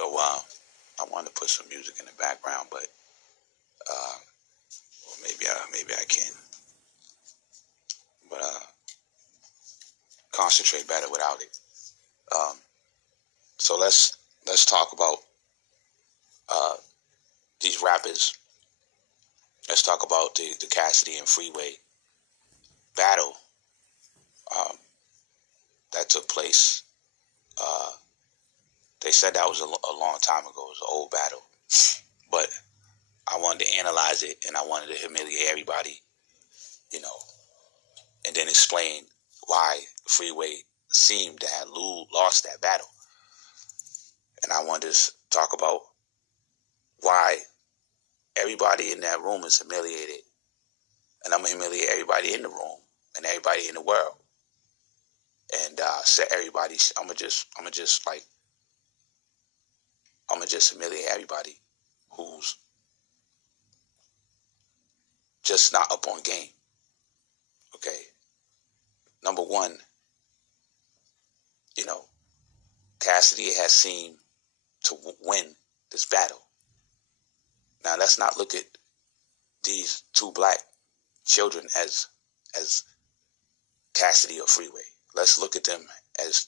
So I wanted to put some music in the background, but maybe I can. But concentrate better without it. So let's talk about these rappers. Let's talk about the Cassidy and Freeway battle that took place. They said that was a long time ago. It was an old battle, but I wanted to analyze it, and I wanted to humiliate everybody, and then explain why Freeway seemed to have lost that battle. And I wanted to talk about why everybody in that room is humiliated, and I'm gonna humiliate everybody in the room and everybody in the world, and set everybody. I'm gonna just humiliate everybody who's just not up on game. Okay. Number one, Cassidy has seemed to win this battle. Now let's not look at these two black children as Cassidy or Freeway. Let's look at them as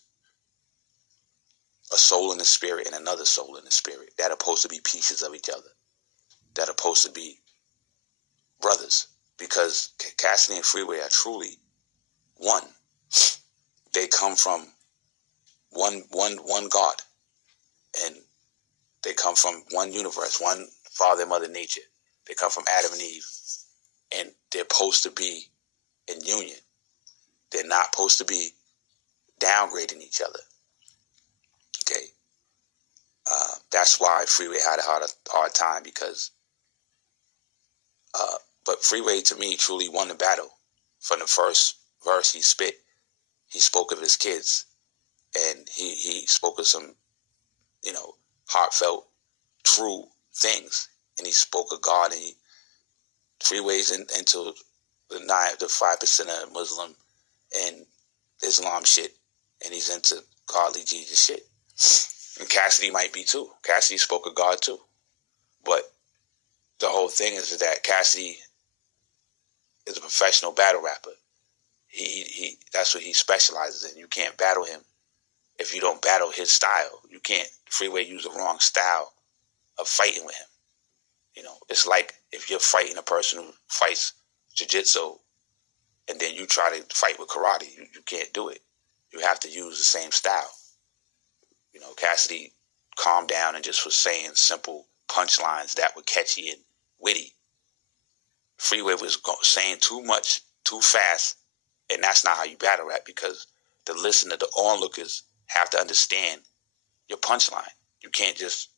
a soul in the spirit and another soul in the spirit that are supposed to be pieces of each other, that are supposed to be brothers, because Cassidy and Freeway are truly one. They come from one God, and they come from one universe, one Father and Mother Nature. They come from Adam and Eve, and they're supposed to be in union. They're not supposed to be downgrading each other. Okay, that's why Freeway had a hard time, because but Freeway, to me, truly won the battle. From the first verse he spit, he spoke of his kids, and he spoke of some, heartfelt, true things, and he spoke of God, and Freeway's into the 5% of Muslim and Islam shit, and he's into godly Jesus shit. And Cassidy might be too. Cassidy spoke of God too. But the whole thing is that Cassidy is a professional battle rapper. He that's what he specializes in. You can't battle him if you don't battle his style. You can't. Freeway use the wrong style of fighting with him. It's like if you're fighting a person who fights jiu-jitsu, and then you try to fight with karate. You can't do it. You have to use the same style. Cassidy calmed down and just was saying simple punchlines that were catchy and witty. Freeway was saying too much, too fast, and that's not how you battle rap, because the listener, the onlookers, have to understand your punchline. You can't just,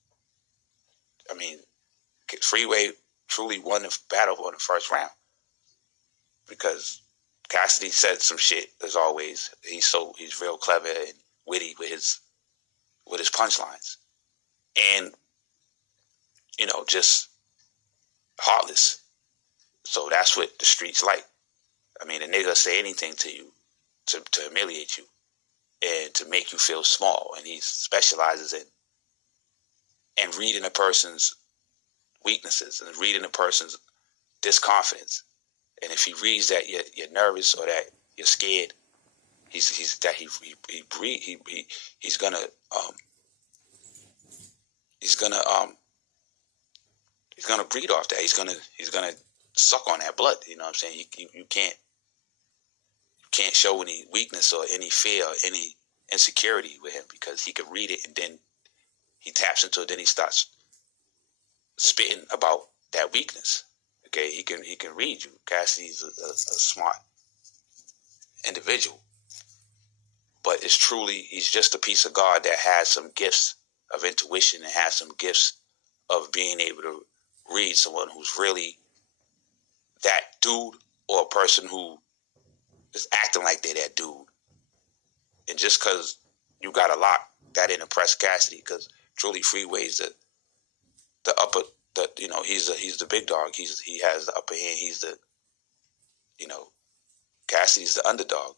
Freeway truly won the battle on the first round, because Cassidy said some shit, as always. He's real clever and witty with his punchlines, and just heartless. So that's what the streets like. A nigga say anything to you to humiliate you and to make you feel small, and he specializes in reading a person's weaknesses and reading a person's disconfidence. And if he reads that you're nervous or that you're scared, he's gonna breed off that. He's gonna suck on that blood. You know what I'm saying? You can't show any weakness or any fear or any insecurity with him, because he can read it, and then he taps into it. Then he starts spitting about that weakness. Okay, he can read you. Cassidy's a smart individual, but he's just a piece of God that has some gifts of intuition and has some gifts of being able to read someone who's really that dude, or a person who is acting like they're that dude. And just because you got a lot, that didn't impress Cassidy, because truly Freeway's the upper, he's the big dog. He has the upper hand. He's the, Cassidy's the underdog,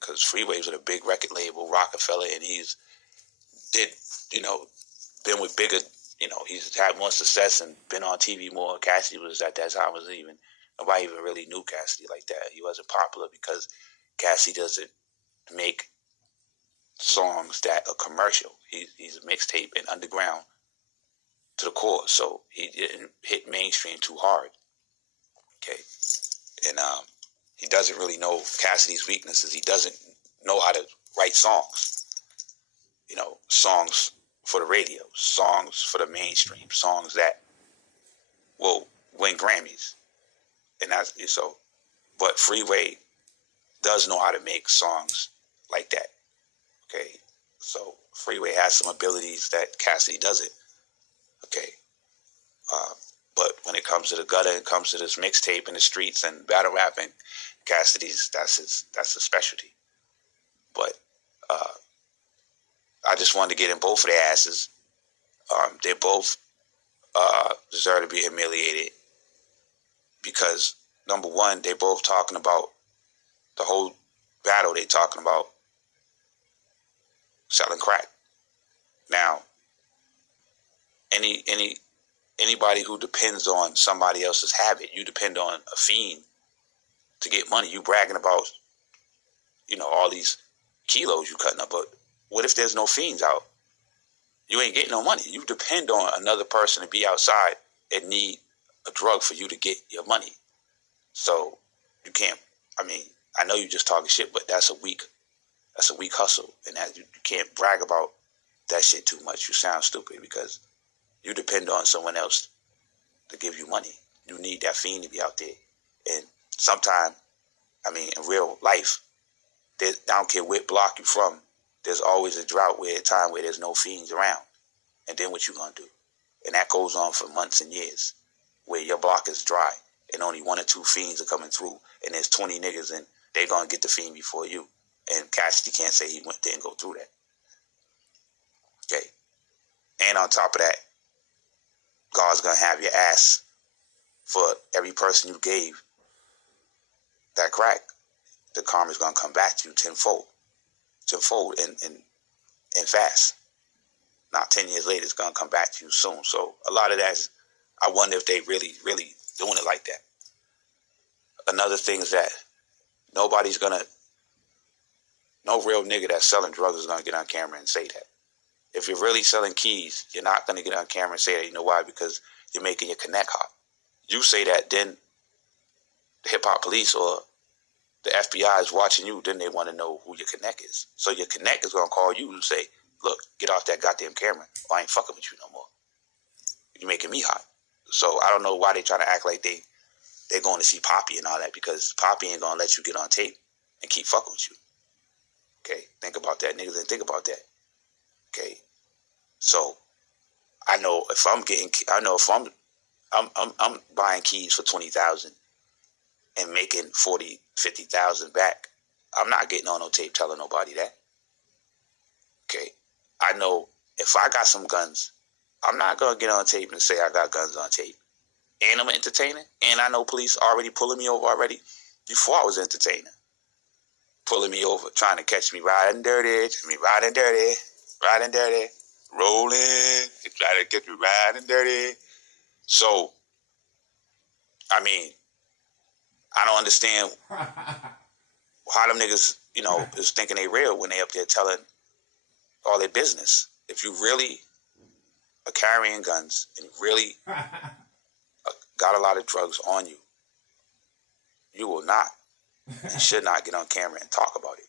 because Freeway's with a big record label, Rockefeller, and he's did been with bigger, he's had more success and been on TV more. Cassidy was at that time nobody even really knew Cassidy like that. He wasn't popular because Cassidy doesn't make songs that are commercial. He's a mixtape and underground to the core, so he didn't hit mainstream too hard. Okay, and he doesn't really know Cassidy's weaknesses. He doesn't know how to write songs. Songs for the radio, songs for the mainstream, songs that will win Grammys, and that's so. But Freeway does know how to make songs like that. Okay, so Freeway has some abilities that Cassidy doesn't. Okay, but when it comes to the gutter, it comes to this mixtape in the streets and battle rapping, Cassidy's that's his specialty. But I just wanted to get in both of their asses. They both deserve to be humiliated because, number one, they both talking about the whole battle. They talking about selling crack. Now, anybody who depends on somebody else's habit, you depend on a fiend to get money. You bragging about, all these kilos you cutting up, but what if there's no fiends out? You ain't getting no money. You depend on another person to be outside and need a drug for you to get your money. So you can't. I know you just talking shit, but that's a weak hustle, and that you can't brag about that shit too much. You sound stupid because you depend on someone else to give you money. You need that fiend to be out there, and sometimes, in real life, I don't care what block you from. There's always a drought time where there's no fiends around. And then what you gonna do? And that goes on for months and years, where your block is dry and only 1 or 2 fiends are coming through, and there's 20 niggas and they gonna get the fiend before you. And Cassidy can't say he didn't go through that. Okay. And on top of that, God's gonna have your ass for every person you gave that crack. The karma's gonna come back to you tenfold and fast. Now, 10 years later, it's going to come back to you soon. So a lot of that is, I wonder if they really, really doing it like that. Another thing is that no real nigga that's selling drugs is going to get on camera and say that. If you're really selling keys, you're not going to get on camera and say that. You know why? Because you're making your connect hot. You say that, then the hip-hop police or the FBI is watching you, then they want to know who your connect is. So your connect is going to call you and say, look, get off that goddamn camera, or I ain't fucking with you no more. You're making me hot. So I don't know why they try to act like they're going to see Poppy and all that, because Poppy ain't going to let you get on tape and keep fucking with you. Okay, think about that. Niggas didn't think about that. Okay, so I know if I'm buying keys for $20,000 and making $40,000, $50,000 back, I'm not getting on no tape telling nobody that. Okay, I know if I got some guns, I'm not gonna get on tape and say I got guns on tape. And I'm an entertainer, and I know police already pulling me over already before I was an entertainer. Pulling me over, trying to catch me riding dirty, rolling, they try to get me riding dirty. So, I don't understand how them niggas, is thinking they real when they up there telling all their business. If you really are carrying guns and really got a lot of drugs on you, you will not and should not get on camera and talk about it,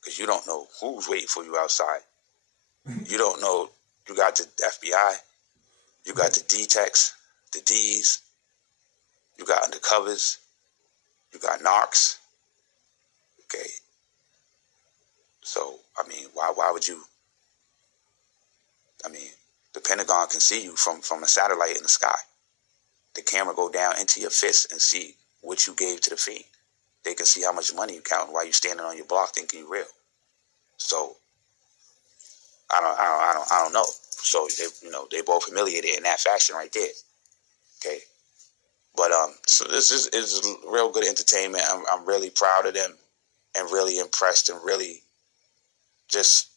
because you don't know who's waiting for you outside. You don't know. You got the FBI, you got the D-Techs, the Ds, you got undercovers, you got narcs. Okay, so why would you? The Pentagon can see you from a satellite in the sky. The camera go down into your fist and see what you gave to the fiend. They can see how much money you counting while you standing on your block thinking you real. So I don't know. So they both humiliated in that fashion right there. Okay, but so this is real good entertainment. I'm really proud of them and really impressed and really just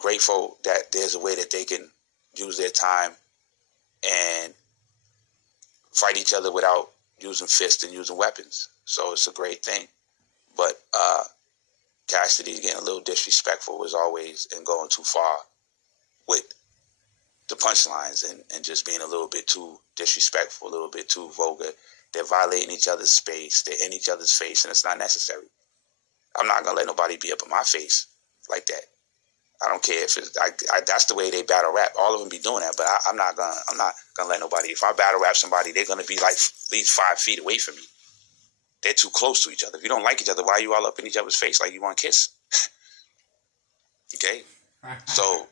grateful that there's a way that they can use their time and fight each other without using fists and using weapons. So it's a great thing. But Cassidy getting a little disrespectful as always and going too far with the punchlines and just being a little bit too disrespectful, a little bit too vulgar. They're violating each other's space. They're in each other's face, and it's not necessary. I'm not going to let nobody be up in my face like that. I don't care if it's, that's the way they battle rap. All of them be doing that, but I'm not gonna let nobody. If I battle rap somebody, they're gonna be like at least 5 feet away from me. They're too close to each other. If you don't like each other, why are you all up in each other's face like you want to kiss? Okay, so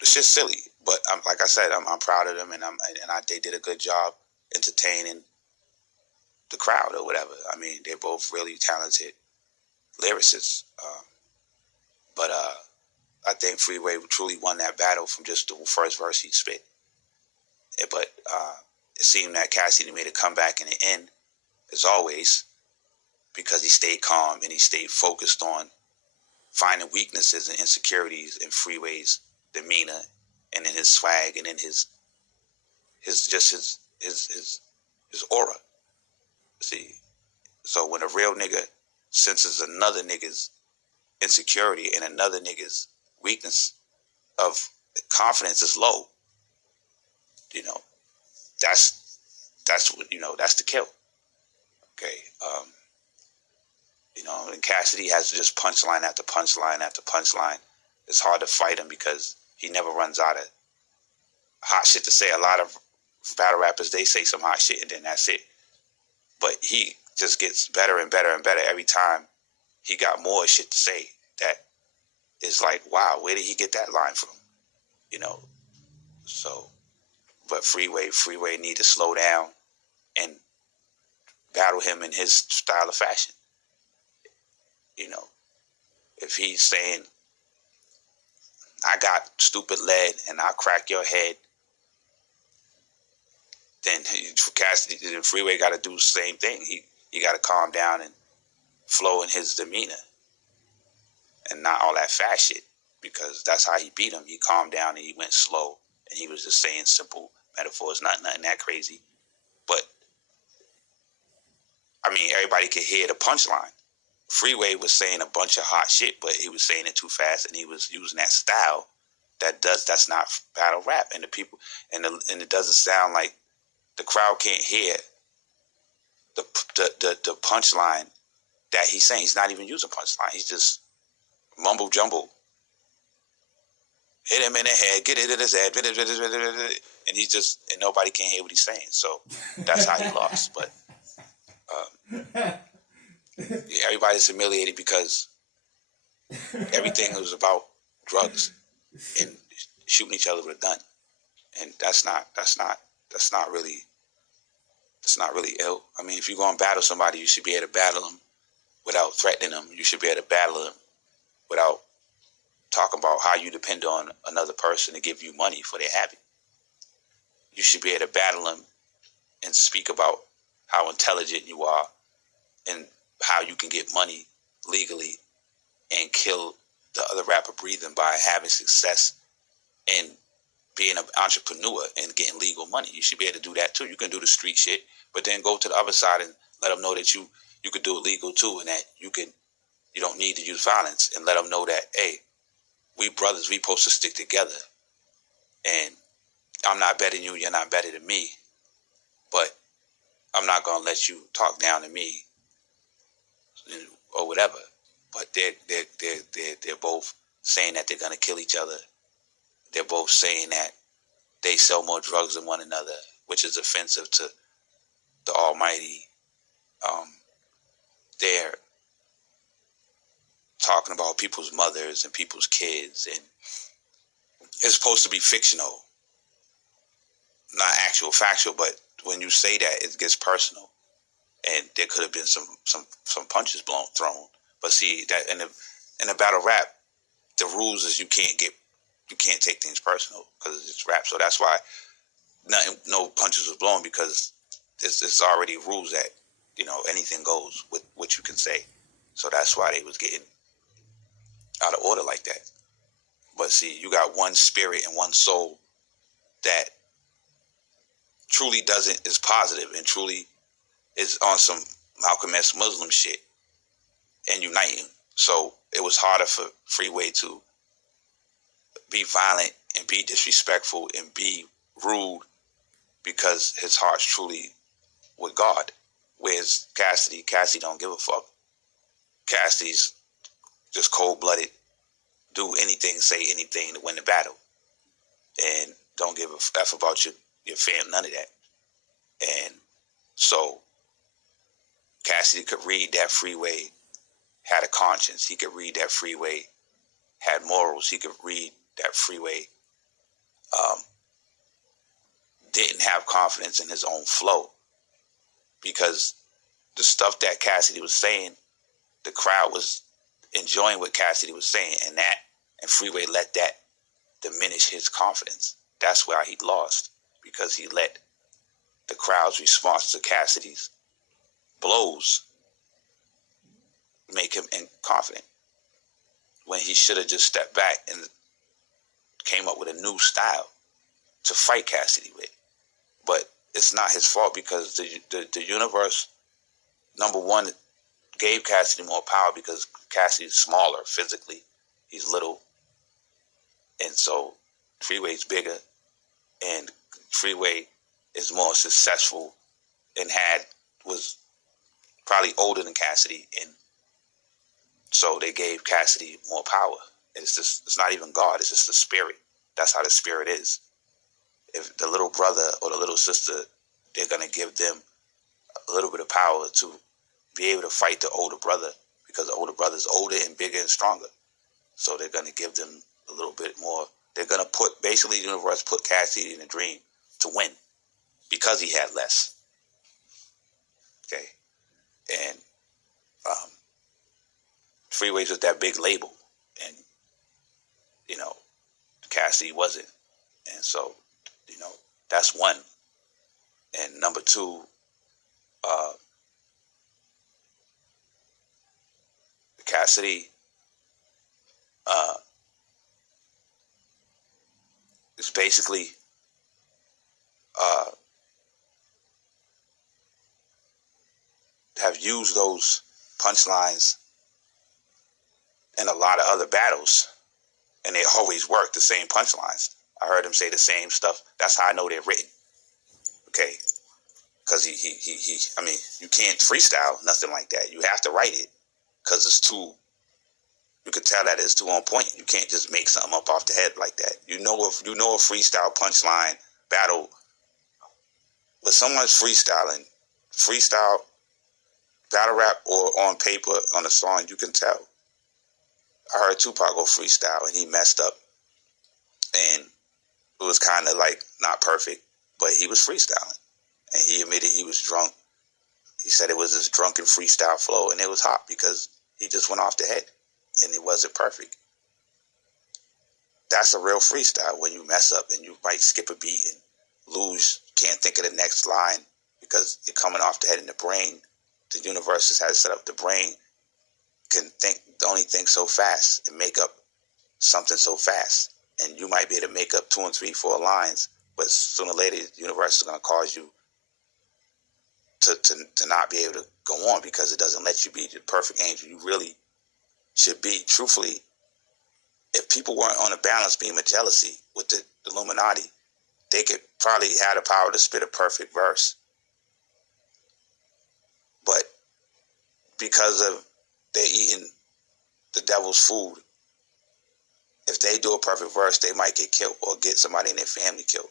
the shit's silly. But like I said, I'm proud of them, and they did a good job entertaining the crowd or whatever. I mean, they're both really talented lyricists, but I think Freeway truly won that battle from just the first verse he spit. But it seemed that Cassidy made a comeback in the end, as always, because he stayed calm and he stayed focused on finding weaknesses and insecurities in Freeway's demeanor and in his swag and in his aura. See, so when a real nigga senses another nigga's insecurity and another nigga's weakness of confidence is low, that's what, that's the kill. Okay. And Cassidy has just punchline after punchline after punchline. It's hard to fight him because he never runs out of hot shit to say. A lot of battle rappers, they say some hot shit and then that's it. But he just gets better and better and better every time. He got more shit to say that is like, wow, where did he get that line from? So, but Freeway need to slow down and battle him in his style of fashion. If he's saying, I got stupid lead and I'll crack your head, then Cassidy and Freeway got to do the same thing. He got to calm down and flow in his demeanor and not all that fast shit, because that's how he beat him. He calmed down and he went slow and he was just saying simple metaphors, nothing that crazy. But I mean, everybody could hear the punchline. Freeway was saying a bunch of hot shit, but he was saying it too fast, and he was using that style that's not battle rap, and the people and it doesn't sound like the crowd can't hear the punchline that he's saying. He's not even using punchline. He's just mumble jumble. Hit him in the head, get it in his head, and and nobody can hear what he's saying. So that's how he lost. But everybody's humiliated because everything was about drugs and shooting each other with a gun, and that's not really ill. I mean, if you're going to battle somebody, you should be able to battle them without threatening them. You should be able to battle them without talking about how you depend on another person to give you money for their habit. You should be able to battle them and speak about how intelligent you are and how you can get money legally and kill the other rapper breathing by having success and being an entrepreneur and getting legal money. You should be able to do that too. You can do the street shit, but then go to the other side and let them know that you could do it legal too, and that you don't need to use violence, and let them know that, hey, we brothers, we supposed to stick together, and I'm not better than you, you're not better than me, but I'm not gonna let you talk down to me or whatever. But they're both saying that they're gonna kill each other. They're both saying that they sell more drugs than one another, which is offensive to the Almighty. They're talking about people's mothers and people's kids, and it's supposed to be fictional, not actual factual, but when you say that, it gets personal, and there could have been some punches thrown. But see, that in the battle rap, the rules is you can't take things personal because it's rap. So that's why no punches was blown, because it's already rules that anything goes with what you can say. So that's why they was getting out of order like that. But see, you got one spirit and one soul that truly is positive and truly is on some Malcolm X Muslim shit and uniting. So it was harder for Freeway to be violent and be disrespectful and be rude because his heart's truly with God. Whereas Cassidy don't give a fuck. Cassidy's just cold-blooded, do anything, say anything to win the battle, and don't give a f about your fam, none of that. And so Cassidy could read that Freeway had a conscience. He could read that Freeway had morals. He could read that Freeway didn't have confidence in his own flow, because the stuff that Cassidy was saying, the crowd was enjoying what Cassidy was saying, and Freeway let that diminish his confidence. That's why he lost, because he let the crowd's response to Cassidy's blows make him confident, when he should have just stepped back and came up with a new style to fight Cassidy with. But it's not his fault, because the universe, number one, gave Cassidy more power because Cassidy's smaller physically. He's little. And so Freeway's bigger, and Freeway is more successful and was probably older than Cassidy. And so they gave Cassidy more power. It's not even God, it's just the spirit. That's how the spirit is. If the little brother or the little sister, they're going to give them a little bit of power to be able to fight the older brother, because the older brother's older and bigger and stronger. So they're going to give them a little bit more. They're going to basically the universe put Cassidy in a dream to win because he had less. Okay. And Freeway's with that big label, and, Cassidy wasn't. And so, that's one. And number two, Cassidy is basically have used those punchlines in a lot of other battles, and they always work, the same punchlines. I heard him say the same stuff. That's how I know they're written. Okay. Because you can't freestyle nothing like that. You have to write it, because you could tell that it's too on point. You can't just make something up off the head like that. You know a freestyle punchline battle, but someone's freestyle battle rap or on paper on a song, you can tell. I heard Tupac go freestyle and he messed up, and it was kind of like not perfect, but he was freestyling, and he admitted he was drunk. He said it was his drunken freestyle flow, and it was hot because he just went off the head, and it wasn't perfect. That's a real freestyle, when you mess up and you might skip a beat and lose, can't think of the next line because you're coming off the head in the brain. The universe has had to set up the brain can only think so fast and make up something so fast. And you might be able to make up 2 and 3, 4 lines, but sooner or later, the universe is going to cause you to not be able to go on, because it doesn't let you be the perfect angel you really should be. Truthfully, if people weren't on a balance beam of jealousy with the Illuminati, they could probably have the power to spit a perfect verse. But because of they're eating the devil's food, if they do a perfect verse, they might get killed or get somebody in their family killed.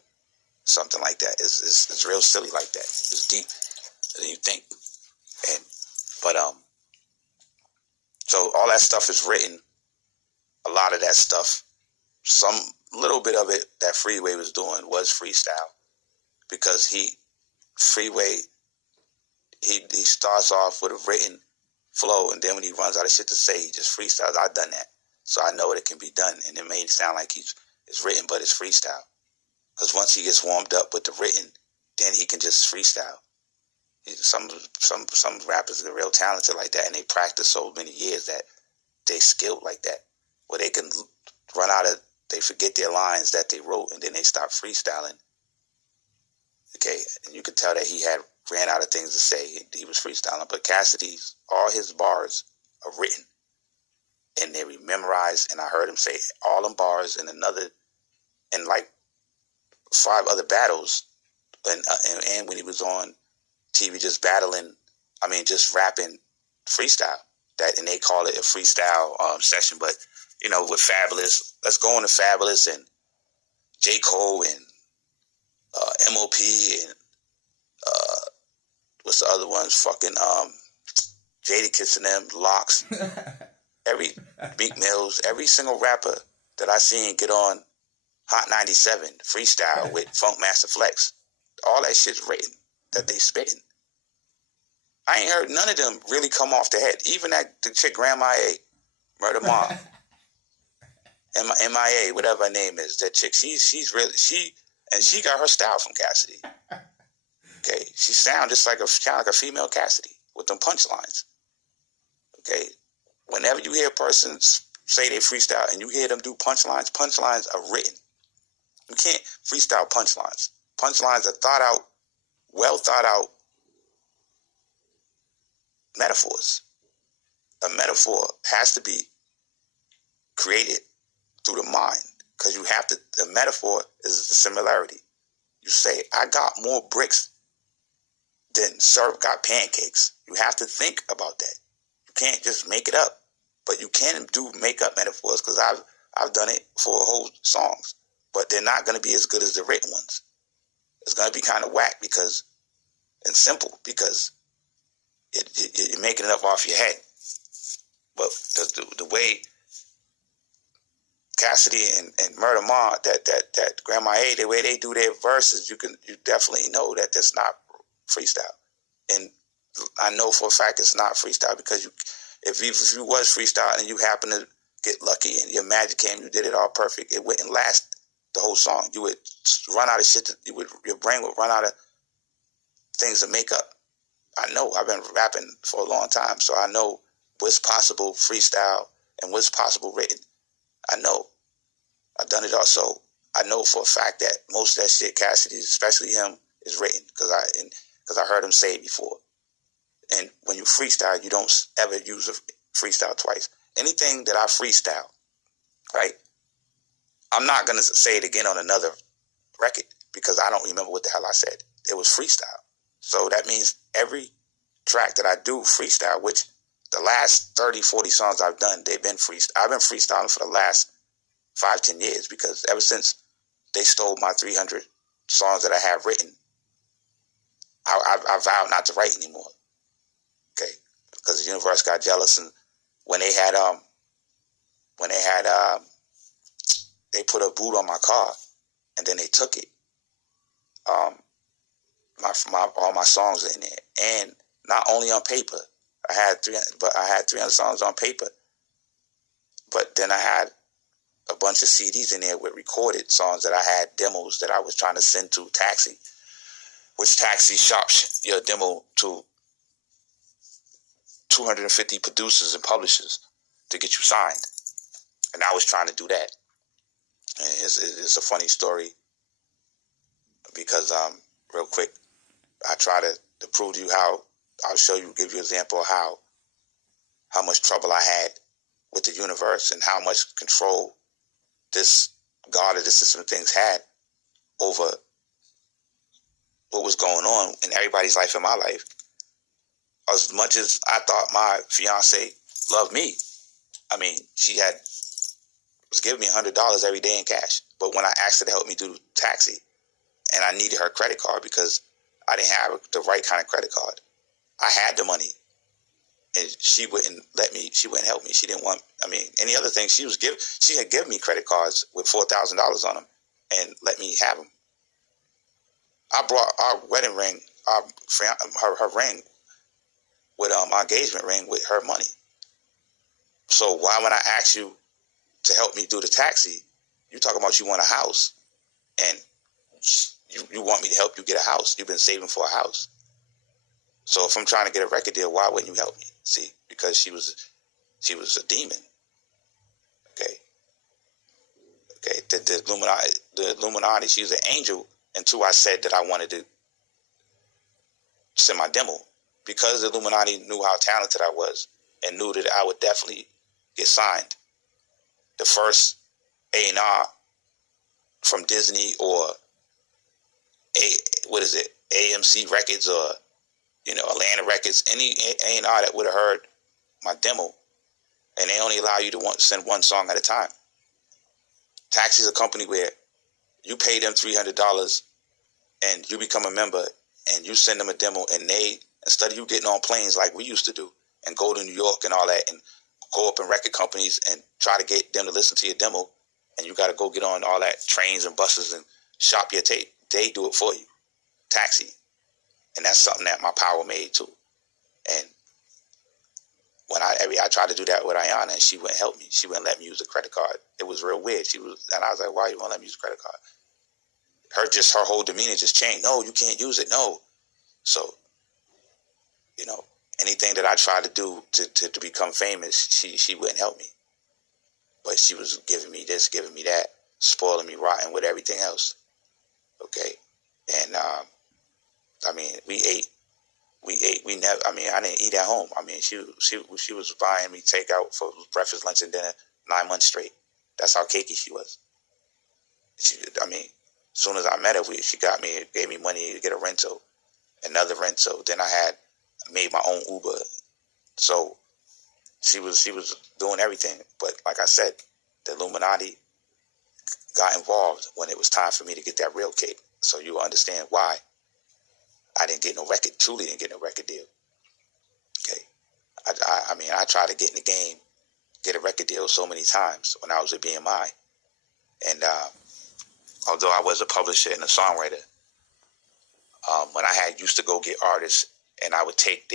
Something like that. It's real silly like that. It's deep than you think. So all that stuff is written. A lot of that stuff, some little bit of it that Freeway was doing was freestyle, because Freeway starts off with a written flow, and then when he runs out of shit to say, he just freestyles. I've done that, so I know it can be done, and it may sound like it's written, but it's freestyle. Because once he gets warmed up with the written, then he can just freestyle. Some rappers are real talented like that, and they practice so many years that they skilled like that, where they can run out of they forget their lines that they wrote, and then they start freestyling. Okay, and you could tell that he had ran out of things to say. He was freestyling, but Cassidy's, all his bars are written, and they memorized. And I heard him say all them bars in like 5 other battles, and when he was on TV just battling, just rapping freestyle. And they call it a freestyle session. But with Fabulous, let's go on to Fabulous and J. Cole and MOP and what's the other ones? Fucking Jadakiss and them, Locks. Every Meek Mills, every single rapper that I seen get on Hot 97 freestyle with Funkmaster Flex. All that shit's written that they spitting. I ain't heard none of them really come off the head. Even the chick Grandma A, Murder Ma, MIA, whatever her name is. That chick, she's really she got her style from Cassidy. Okay, she sound just like a female Cassidy with them punchlines. Okay, whenever you hear a person say they freestyle and you hear them do punchlines are written. You can't freestyle punchlines. Punchlines are thought out, well thought out metaphors. A metaphor has to be created through the mind, because the metaphor is the similarity. You say, I got more bricks than Syrup got pancakes. You have to think about that. You can't just make it up, but you can make up metaphors, because I've done it for whole songs, but they're not going to be as good as the written ones. It's going to be kind of whack and simple, because you're making it up off your head. But the way Cassidy and Murder Ma, that Grandma A, the way they do their verses, you definitely know that that's not freestyle. And I know for a fact it's not freestyle, because if you was freestyle and you happen to get lucky and your magic came, you did it all perfect, it wouldn't last the whole song. You would run out of shit. Your brain would run out of things to make up. I know. I've been rapping for a long time, so I know what's possible freestyle and what's possible written. I know. I've done it all. So I know for a fact that most of that shit, Cassidy, especially him, is written, because I heard him say it before. And when you freestyle, you don't ever use a freestyle twice. Anything that I freestyle, right, I'm not going to say it again on another record, because I don't remember what the hell I said. It was freestyle. So that means every track that I do freestyle, which the last 30, 40 songs I've done, they've been freestyle. I've been freestyling for the last 5, 10 years, because ever since they stole my 300 songs that I have written, I vowed not to write anymore. Okay, because the universe got jealous, and when they put a boot on my car, and then they took it. All my songs are in there, and not only on paper. I had 300 songs on paper, but then I had a bunch of CDs in there with recorded songs that I had, demos that I was trying to send to Taxi, which Taxi shops your demo to 250 producers and publishers to get you signed. And I was trying to do that. And it's a funny story, because real quick, I try to prove to you how, give you an example of how much trouble I had with the universe, and how much control this God of the system of things had over what was going on in everybody's life and my life. As much as I thought my fiance loved me, she was giving me $100 every day in cash. But when I asked her to help me do Taxi, and I needed her credit card because I didn't have the right kind of credit card, I had the money, and she wouldn't help me. She didn't want, any other thing, she had given me credit cards with $4,000 on them and let me have them. I brought our wedding ring, her ring, with my engagement ring, with her money. So why, when I ask you to help me do the Taxi, you talking about you want a house, and you want me to help you get a house? You've been saving for a house. So if I'm trying to get a record deal, why wouldn't you help me? See, because she was a demon. Okay. the Illuminati, she was an angel until I said that I wanted to send my demo. Because the Illuminati knew how talented I was and knew that I would definitely get signed. The first A&R from Disney or AMC Records or Atlanta Records, any A&R that would have heard my demo, and they only allow you to send one song at a time. Taxi's a company where you pay them $300 and you become a member and you send them a demo, and they, instead of you getting on planes like we used to do and go to New York and all that and go up in record companies and try to get them to listen to your demo, and you got to go get on all that trains and buses and shop your tape, they do it for you. Taxi. And that's something that my power made too. And when I tried to do that with Ayana, and she wouldn't help me. She wouldn't let me use a credit card. It was real weird. And I was like, why you won't let me use a credit card? Her whole demeanor just changed. No, you can't use it. No. So, anything that I tried to do to become famous, she wouldn't help me. But she was giving me this, giving me that, spoiling me rotten with everything else. Okay. And, I didn't eat at home. She was buying me takeout for breakfast, lunch, and dinner 9 months straight. That's how cakey she was. As soon as I met her, she gave me money to get a rental, another rental. Then I made my own Uber. So she was doing everything. But like I said, the Illuminati got involved when it was time for me to get that real cake. So you will understand why I didn't get no record. Truly didn't get no record deal. Okay, I tried to get in the game, get a record deal so many times when I was at BMI, and although I was a publisher and a songwriter, when I used to go get artists, and I would take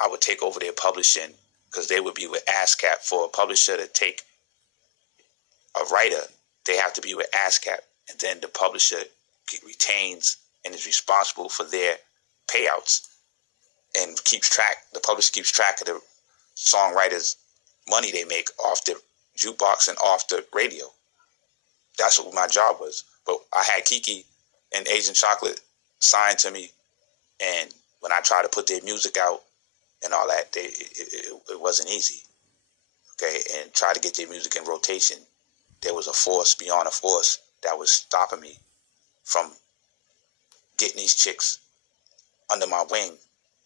I would take over their publishing, because they would be with ASCAP. For a publisher to take a writer, they have to be with ASCAP, and then the publisher retains and is responsible for their payouts and the publisher keeps track of the songwriters' money they make off the jukebox and off the radio. That's what my job was. But I had Kiki and Asian Chocolate signed to me, and when I tried to put their music out and all that, it wasn't easy. Okay, and try to get their music in rotation. There was a force beyond a force that was stopping me from getting these chicks under my wing.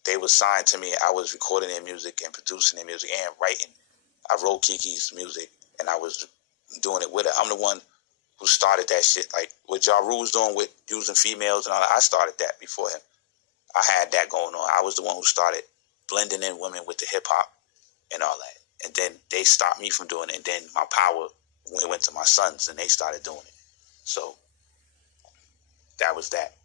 They were signed to me. I was recording their music and producing their music and writing. I wrote Kiki's music, and I was doing it with her. I'm the one who started that shit. Like what Ja Rule was doing with using females and all that, I started that before him. I had that going on. I was the one who started blending in women with the hip-hop and all that. And then they stopped me from doing it, and then my power went to my sons, and they started doing it. So that was that.